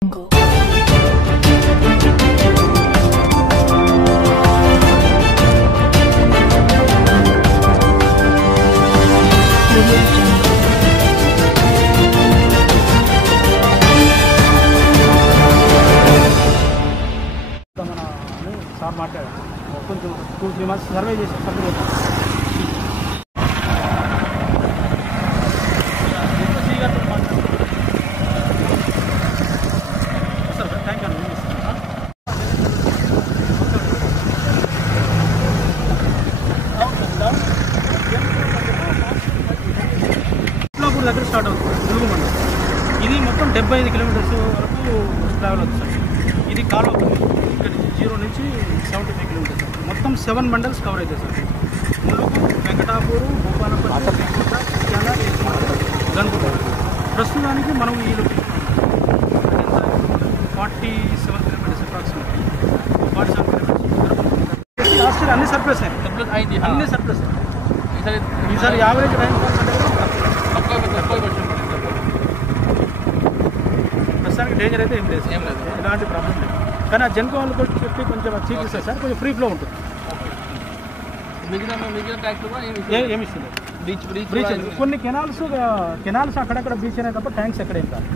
Sir మాట్లాడారు కొంచెం 2-3 months survey చేసి కంప్లీట్ ఇట్లాపూర్ దగ్గర స్టార్ట్ అవుతుంది ములుగు మండలం. ఇది మొత్తం 75 kilometers వరకు ట్రావెల్ అవుతుంది సార్. ఇది కాలువ ఇక్కడ 0 నుంచి 75 kilometers మొత్తం 7 మండల్స్ కవర్ అవుతాయి సార్. ములుగు, వెంకటాపూరు, భూపాలపల్లి, గన్పూర్. ప్రస్తుతానికి మనం ఈ 47 kilometers approximately 47 kilometers. Last year అన్ని సర్ప్లస్ అయింది, అన్ని సర్ప్లస్. ఈసారి యావరేజ్ రైన్ ప్రస్తుతానికి డేంజర్ అయితే ఏం లేదు, ఎలాంటి ప్రాబ్లం లేదు. కానీ ఆ జెన్కో వాళ్ళు కూడా చెప్పి కొంచెం చీప్ ఇస్తారు సార్, కొంచెం ఫ్రీ ఫ్లో ఉంటుంది. మిగిలిన ట్యాంక్లు ఏమి ఇస్తుంది బ్రీచ్ కొన్ని కెనాల్స్ అక్కడక్కడ బీచ్ అయినా తప్ప ట్యాంక్స్ ఎక్కడేం కాదు.